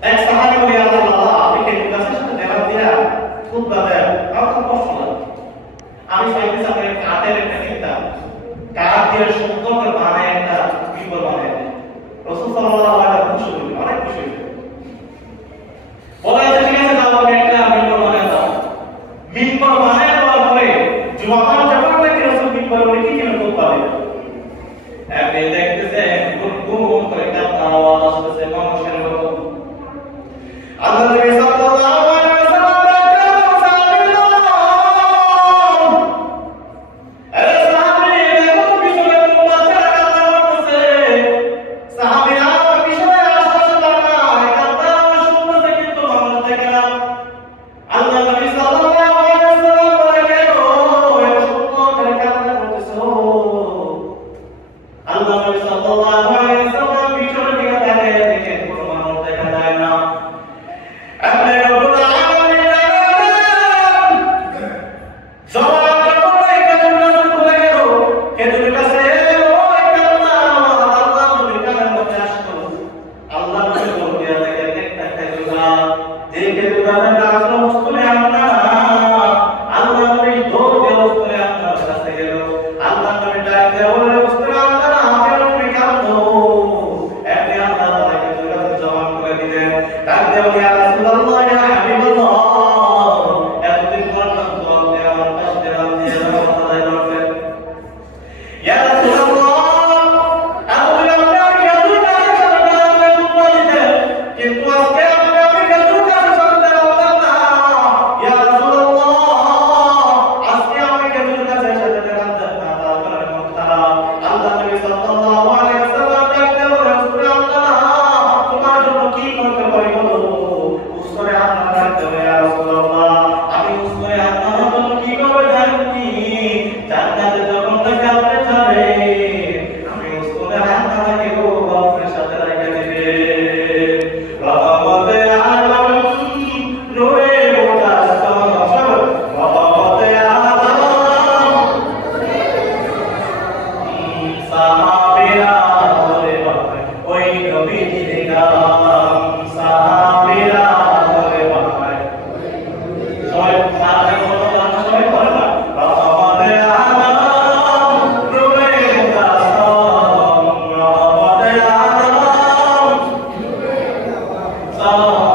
এক সাহাবী বলে ইয়া রাসূলুল্লাহ আপনি কি গাছের সাথে দেখা দিয়া খুতবা দেন আমার তো কষ্ট লাগে আমি চাইতেছি আপনি কাঠের একটা কিতাব কাঠ দিয়ে সুন্দর করে বানায় একটা মিম্বর বানায় রাসূল সাল্লাল্লাহু আলাইহি ওয়াসাল্লাম খুশি হলেন অনেক খুশি হলেন বলা যে ঠিক আছে দাও আপনি একটা মিম্বর বানায় দাও মিম্বর বানায় দেওয়ার পরে জুমার যখন নাকি রাসূল মিম্বর উঠে কি কেন খুতবা দেন আপনি দেখতেছেন গুম করে কান্না আওয়াজ আসতেছে মানুষের মতো আল্লাহ নবী সাল্লাল্লাহু আলাইহি ওয়াসাল্লাম Oh